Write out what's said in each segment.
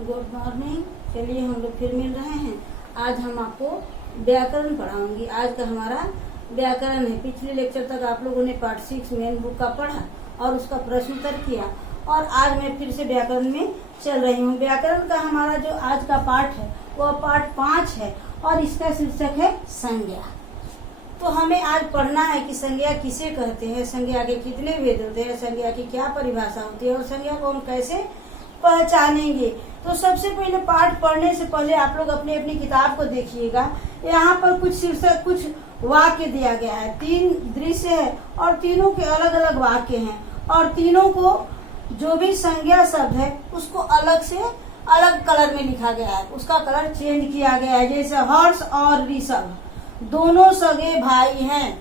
Good morning. चलिए हम लोग फिर मिल रहे हैं। आज हम आपको व्याकरण पढ़ाऊंगी। आज का हमारा व्याकरण है। पिछले लेक्चर तक आप लोगों ने पार्ट 6 मेन बुक का पढ़ा और उसका प्रश्न उत्तर किया, और आज मैं फिर से व्याकरण में चल रही हूँ। व्याकरण का हमारा जो आज का पाठ है वह पाठ 5 है और इसका शीर्षक है संज्ञा। तो हमें आज पढ़ना है कि संज्ञा किसे कहते हैं, संज्ञा के कितने भेद होते हैं, संज्ञा की क्या परिभाषा होती है और संज्ञा को हम कैसे पहचानेंगे। तो सबसे पहले पाठ पढ़ने से पहले आप लोग अपनी अपनी किताब को देखिएगा। यहाँ पर कुछ शीर्षक, कुछ वाक्य दिया गया है। 3 दृश्य है और तीनों के अलग अलग वाक्य हैं, और तीनों को जो भी संज्ञा शब्द है उसको अलग से अलग कलर में लिखा गया है, उसका कलर चेंज किया गया है। जैसे हर्ष और ऋषभ दोनों सगे भाई हैं,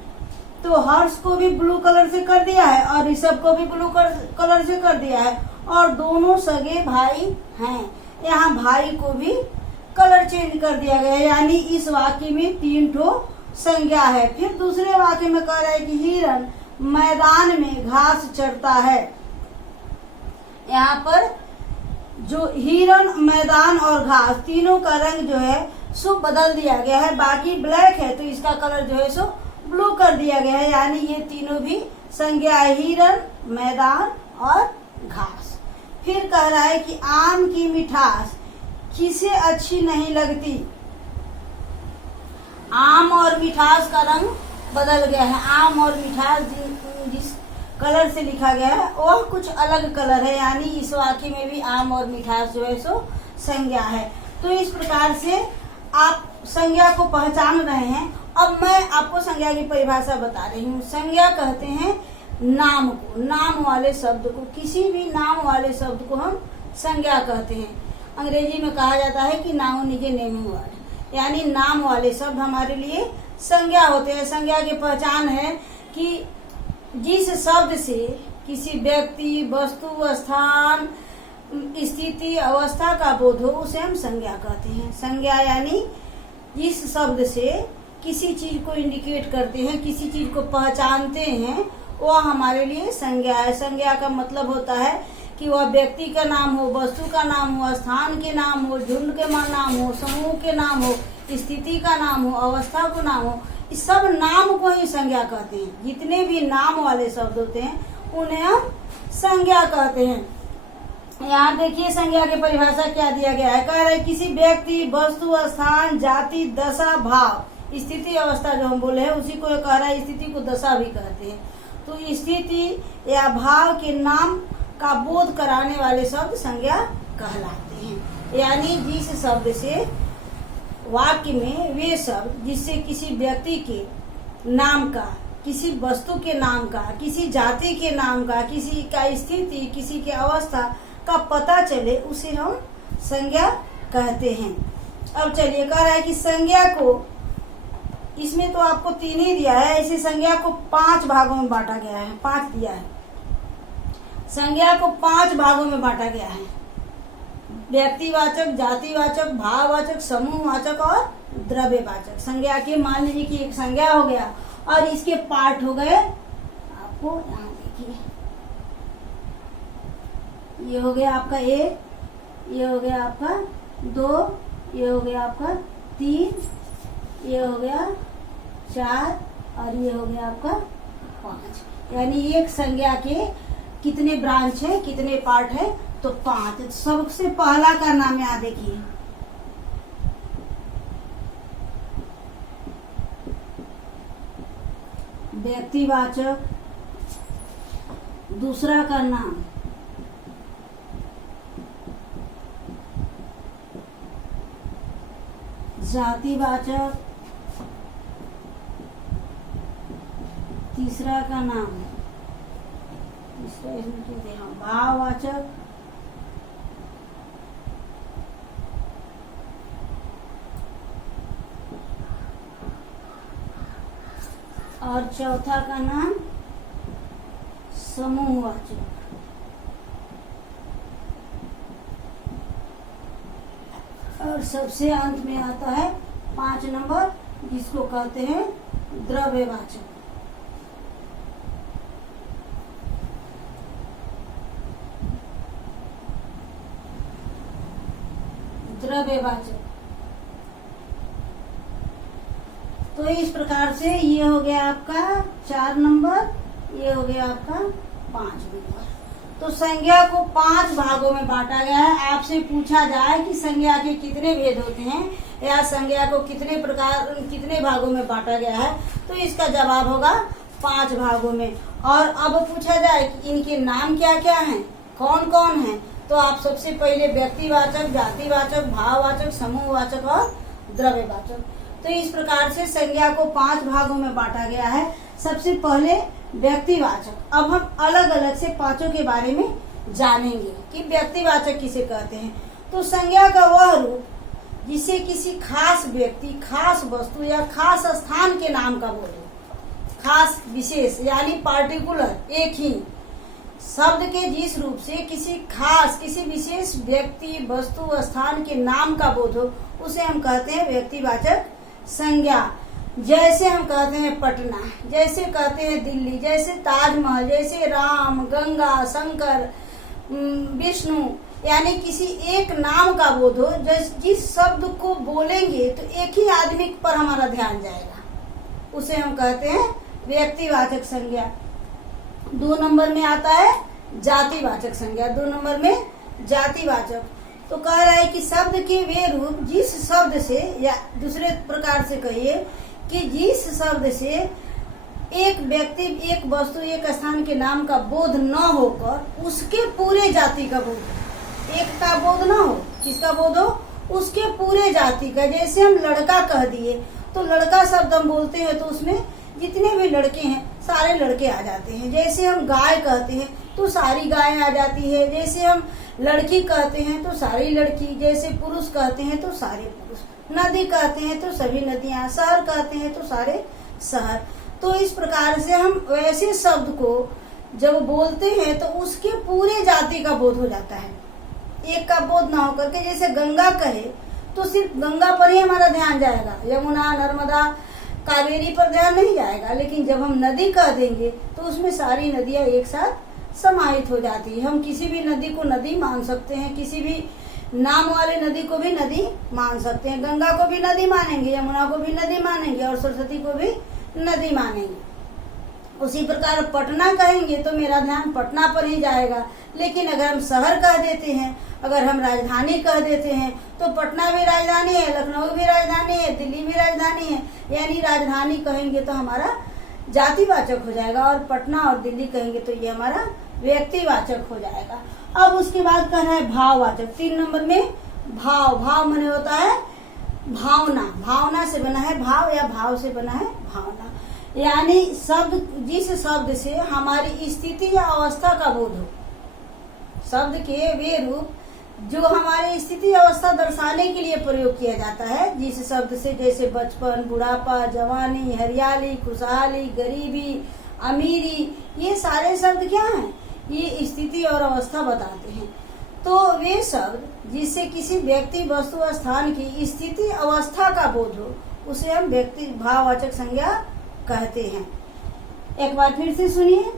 तो हर्ष को भी ब्लू कलर से कर दिया है और ऋषभ को भी ब्लू कलर से कर दिया है, और दोनों सगे भाई हैं। यहाँ भाई को भी कलर चेंज कर दिया गया है, यानी इस वाक्य में 3 ठो संज्ञा है। फिर दूसरे वाक्य में कह रहा है कि हिरण मैदान में घास चरता है। यहाँ पर जो हिरण, मैदान और घास तीनों का रंग जो है सो बदल दिया गया है। बाकी ब्लैक है तो इसका कलर जो है सो ब्लू कर दिया गया है, यानी ये तीनों भी संज्ञा है, हिरण, मैदान और घास। फिर कह रहा है कि आम की मिठास किसे अच्छी नहीं लगती। आम और मिठास का रंग बदल गया है। आम और मिठास जिस कलर से लिखा गया है वह कुछ अलग कलर है, यानी इस वाक्य में भी आम और मिठास जो है सो संज्ञा है। तो इस प्रकार से आप संज्ञा को पहचान रहे हैं। अब मैं आपको संज्ञा की परिभाषा बता रही हूँ। संज्ञा कहते हैं नाम को, नाम वाले शब्द को, किसी भी नाम वाले शब्द को हम संज्ञा कहते हैं। अंग्रेजी में कहा जाता है कि noun is a naming word, यानी नाम वाले शब्द हमारे लिए संज्ञा होते हैं। संज्ञा की पहचान है कि जिस शब्द से किसी व्यक्ति, वस्तु, स्थान, स्थिति, अवस्था का बोध हो उसे हम संज्ञा कहते हैं। संज्ञा यानी जिस शब्द से किसी चीज को इंडिकेट करते हैं, किसी चीज को पहचानते हैं, वह हमारे लिए संज्ञा है। संज्ञा का मतलब होता है कि वह व्यक्ति का नाम हो, वस्तु का नाम हो, स्थान के नाम हो, झुंड के नाम हो, समूह के नाम हो, स्थिति का नाम हो, अवस्था को नाम हो, इस सब नाम को ही संज्ञा कहते हैं। जितने भी नाम वाले शब्द होते हैं उन्हें हम संज्ञा कहते हैं। यहाँ देखिए संज्ञा की परिभाषा क्या दिया गया है। कह रहे हैं किसी व्यक्ति, वस्तु, स्थान, जाति, दशा, भाव, स्थिति, अवस्था जो हम बोले हैं उसी को कह रहा है। स्थिति को दशा भी कहते हैं। तो स्थिति या भाव के नाम का बोध कराने वाले शब्द संज्ञा कहलाते हैं। यानी जिस शब्द से वाक्य में वे शब्द जिससे किसी व्यक्ति के नाम का, किसी वस्तु के नाम का, किसी जाति के नाम का, किसी का स्थिति, किसी के अवस्था का पता चले उसे हम संज्ञा कहते हैं। अब चलिए कह रहा है कि संज्ञा को, इसमें तो आपको 3 ही दिया है, ऐसे संज्ञा को 5 भागों में बांटा गया है। 5 दिया है। संज्ञा को 5 भागों में बांटा गया है। व्यक्तिवाचक, जातिवाचक, भाववाचक, समूहवाचक और द्रव्यवाचक। संज्ञा के मान लीजिए कि एक संज्ञा हो गया और इसके पार्ट हो गए, आपको यहाँ देखिए, ये हो गया आपका 1, ये हो गया आपका 2, ये हो गया आपका 3, ये हो गया 4 और ये हो गया आपका 5। यानी एक संज्ञा के कितने ब्रांच है, कितने पार्ट है, तो 5। सबसे पहला का नाम यहाँ देखिए, व्यक्तिवाचक। दूसरा का नाम जातिवाचक। तीसरा का नाम, भाववाचक। और चौथा का नाम समूहवाचक। और सबसे अंत में आता है 5 नंबर, जिसको कहते हैं द्रव्यवाचक। द्रव्यवाचक। तो इस प्रकार से ये हो गया आपका 4 नंबर, ये हो गया आपका 5 नंबर। तो संज्ञा को 5 भागों में बांटा गया है। आपसे पूछा जाए कि संज्ञा के कितने भेद होते हैं या संज्ञा को कितने भागों में बांटा गया है, तो इसका जवाब होगा 5 भागों में। और अब पूछा जाए कि इनके नाम क्या क्या हैं, कौन कौन हैं, तो आप सबसे पहले व्यक्तिवाचक, जातिवाचक, भाववाचक, समूहवाचक और द्रव्यवाचक। तो इस प्रकार से संज्ञा को 5 भागों में बांटा गया है। सबसे पहले व्यक्तिवाचक। अब हम अलग अलग से पांचों के बारे में जानेंगे कि व्यक्तिवाचक किसे कहते हैं। तो संज्ञा का वह रूप जिसे किसी खास व्यक्ति, खास वस्तु या खास स्थान के नाम का बोले, खास विशेष यानी पार्टिकुलर, एक ही शब्द के जिस रूप से किसी विशेष व्यक्ति, वस्तु, स्थान के नाम का बोध हो, उसे हम कहते हैं व्यक्तिवाचक संज्ञा। जैसे हम कहते हैं पटना, जैसे कहते हैं दिल्ली, जैसे ताजमहल, जैसे राम, गंगा, शंकर, विष्णु, यानी किसी एक नाम का बोध हो। जिस शब्द को बोलेंगे तो एक ही आदमी पर हमारा ध्यान जाएगा, उसे हम कहते हैं व्यक्तिवाचक संज्ञा। 2 नंबर में आता है जातिवाचक संज्ञा। 2 नंबर में जातिवाचक। तो कह रहा है कि शब्द के वे रूप जिस शब्द से, या दूसरे प्रकार से कहिए कि जिस शब्द से एक व्यक्ति, एक वस्तु, एक स्थान के नाम का बोध न होकर उसके पूरे जाति का बोध हो, एक का बोध न हो, किसका बोध हो, उसके पूरे जाति का। जैसे हम लड़का कह दिए तो लड़का शब्द हम बोलते हैं तो उसमें जितने भी लड़के हैं सारे लड़के आ जाते हैं। जैसे हम गाय कहते हैं तो सारी गायें आ जाती है। जैसे हम लड़की कहते हैं तो सारी लड़की, जैसे पुरुष कहते हैं तो सारे पुरुष, नदी कहते हैं तो सभी नदियां, शहर कहते हैं तो सारे शहर। तो इस प्रकार से हम वैसे शब्द को जब बोलते हैं तो उसके पूरे जाति का बोध हो जाता है, एक का बोध ना होकर के। जैसे गंगा कहे तो सिर्फ गंगा पर ही हमारा ध्यान जाएगा, यमुना, नर्मदा, कावेरी पर ध्यान नहीं जाएगा। लेकिन जब हम नदी कह देंगे तो उसमें सारी नदियां एक साथ समाहित हो जाती है। हम किसी भी नदी को नदी मान सकते हैं, किसी भी नाम वाले नदी को भी नदी मान सकते हैं। गंगा को भी नदी मानेंगे, यमुना को भी नदी मानेंगे और सरस्वती को भी नदी मानेंगे। उसी प्रकार पटना कहेंगे तो मेरा ध्यान पटना पर ही जाएगा। लेकिन अगर हम शहर कह देते हैं, अगर हम राजधानी कह देते हैं, तो पटना भी राजधानी है, लखनऊ भी राजधानी है, दिल्ली भी राजधानी है, यानी राजधानी कहेंगे तो हमारा जातिवाचक हो जाएगा, और पटना और दिल्ली कहेंगे तो ये हमारा व्यक्तिवाचक हो जाएगा। अब उसके बाद कहना है भाववाचक। 3 नंबर में भाव माने होता है भावना, भावना से बना है भाव, या भाव से बना है भावना, यानी शब्द, जिस शब्द से हमारी स्थिति या अवस्था का बोध हो। शब्द के वे रूप जो हमारी स्थिति अवस्था दर्शाने के लिए प्रयोग किया जाता है, जिस शब्द से, जैसे बचपन, बुढ़ापा, जवानी, हरियाली, खुशहाली, गरीबी, अमीरी, ये सारे शब्द क्या हैं, ये स्थिति और अवस्था बताते हैं। तो वे शब्द जिससे किसी व्यक्ति, वस्तु, स्थान की स्थिति अवस्था का बोध हो, उसे हम व्यक्ति भाववाचक संज्ञा कहते हैं। एक बार फिर से सुनिए।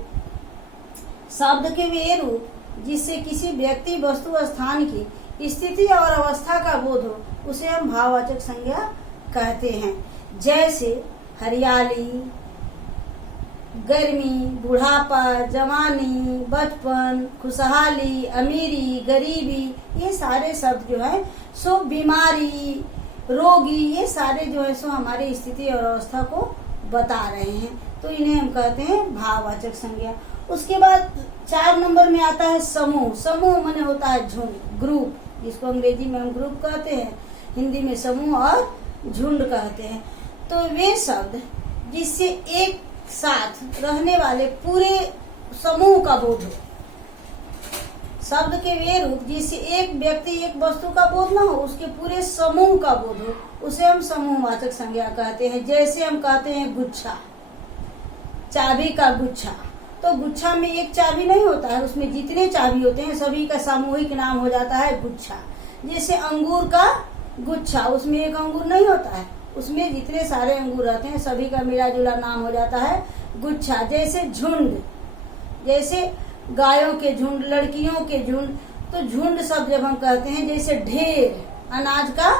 शब्द के वे रूप जिससे किसी व्यक्ति, वस्तु, स्थान की स्थिति और अवस्था का बोध हो, उसे हम भाववाचक संज्ञा कहते हैं। जैसे हरियाली, गर्मी, बुढ़ापा, जवानी, बचपन, खुशहाली, अमीरी, गरीबी, ये सारे शब्द जो है सो बीमारी, रोगी, ये सारे जो है सो हमारी स्थिति और अवस्था को बता रहे हैं। तो इन्हें हम कहते हैं भाववाचक संज्ञा। उसके बाद 4 नंबर में आता है समूह। समूह माने होता है झुंड, ग्रुप, जिसको अंग्रेजी में हम ग्रुप कहते हैं, हिंदी में समूह और झुंड कहते हैं। तो वे शब्द जिससे एक साथ रहने वाले पूरे समूह का बोध हो। शब्द के वे रूप जिससे एक व्यक्ति, एक वस्तु का बोध ना हो, उसके पूरे समूह का बोध हो, उसे हम समूहवाचक संज्ञा कहते हैं। जैसे हम कहते हैं गुच्छा, चाबी का गुच्छा, तो गुच्छा में एक चाबी नहीं होता है, उसमें जितने चाबी होते हैं सभी का सामूहिक नाम हो जाता है गुच्छा। जैसे अंगूर का गुच्छा, उसमें एक अंगूर नहीं होता है, उसमें जितने सारे अंगूर रहते हैं सभी का मिला जुला नाम हो जाता है गुच्छा। जैसे झुंड, जैसे गायों के झुंड, लड़कियों के झुंड, तो झुंड शब्द जब हम कहते हैं, जैसे ढेर, अनाज का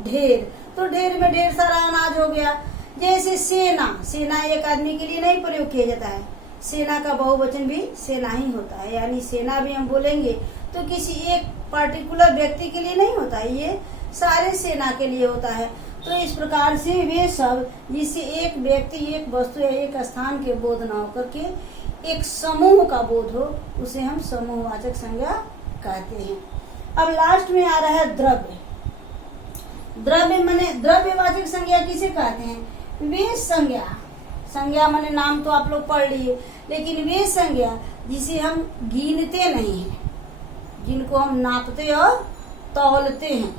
ढेर। तो ढेर में ढेर सारा अनाज हो गया। जैसे सेना, सेना एक आदमी के लिए नहीं प्रयोग किया जाता है, सेना का बहुवचन भी सेना ही होता है। यानी सेना भी हम बोलेंगे तो किसी एक पर्टिकुलर व्यक्ति के लिए नहीं होता है, ये सारे सेना के लिए होता है। तो इस प्रकार से वे सब जिससे एक व्यक्ति, एक वस्तु या एक स्थान के बोध न होकर के एक समूह का बोध हो, उसे हम समूहवाचक संज्ञा कहते हैं। अब लास्ट में आ रहा है द्रव्य। द्रव्य माने द्रव्यवाचक संज्ञा किसे कहते हैं? वे संज्ञा, संज्ञा माने नाम तो आप लोग पढ़ लिए, लेकिन वे संज्ञा जिसे हम गिनते नहीं हैं, जिनको हम नापते और तौलते हैं।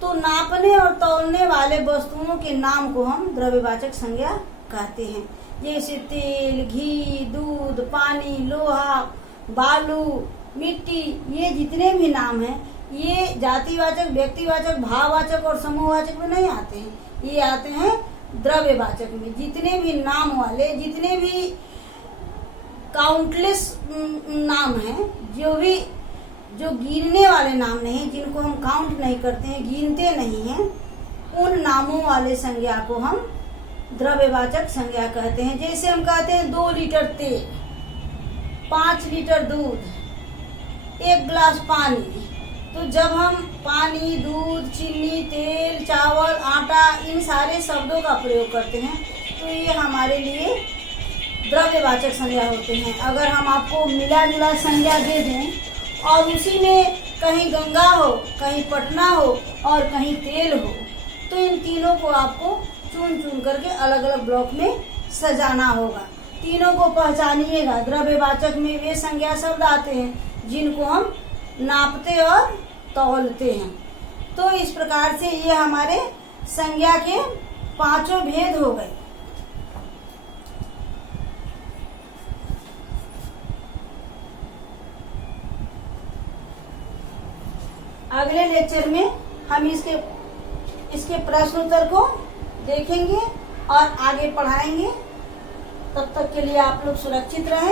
तो नापने और तौलने वाले वस्तुओं के नाम को हम द्रव्यवाचक संज्ञा कहते हैं। जैसे तेल, घी, दूध, पानी, लोहा, बालू, मिट्टी, ये जितने भी नाम हैं, ये जातिवाचक, व्यक्तिवाचक, भाववाचक और समूहवाचक में नहीं आते हैं, ये आते हैं द्रव्यवाचक में। जितने भी नाम वाले, जितने भी काउंटलेस नाम हैं, जो गिनने वाले नाम नहीं, जिनको हम काउंट नहीं करते हैं, गिनते नहीं हैं, उन नामों वाले संज्ञा को हम द्रव्यवाचक संज्ञा कहते हैं। जैसे हम कहते हैं 2 लीटर तेल, 5 लीटर दूध, 1 गिलास पानी। तो जब हम पानी, दूध, चीनी, तेल, चावल, आटा, इन सारे शब्दों का प्रयोग करते हैं तो ये हमारे लिए द्रव्यवाचक संज्ञा होते हैं। अगर हम आपको मिला जुला संज्ञा दे दें और उसी में कहीं गंगा हो, कहीं पटना हो और कहीं तेल हो, तो इन तीनों को आपको चुन चुन करके अलग अलग ब्लॉक में सजाना होगा। तीनों को पहचानिएगा। द्रव्यवाचक में वे संज्ञा शब्द आते हैं जिनको हम नापते और तौलते हैं। तो इस प्रकार से ये हमारे संज्ञा के 5 भेद हो गए। अगले लेक्चर में हम इसके प्रश्न उत्तर को देखेंगे और आगे पढ़ाएंगे। तब तक के लिए आप लोग सुरक्षित रहें।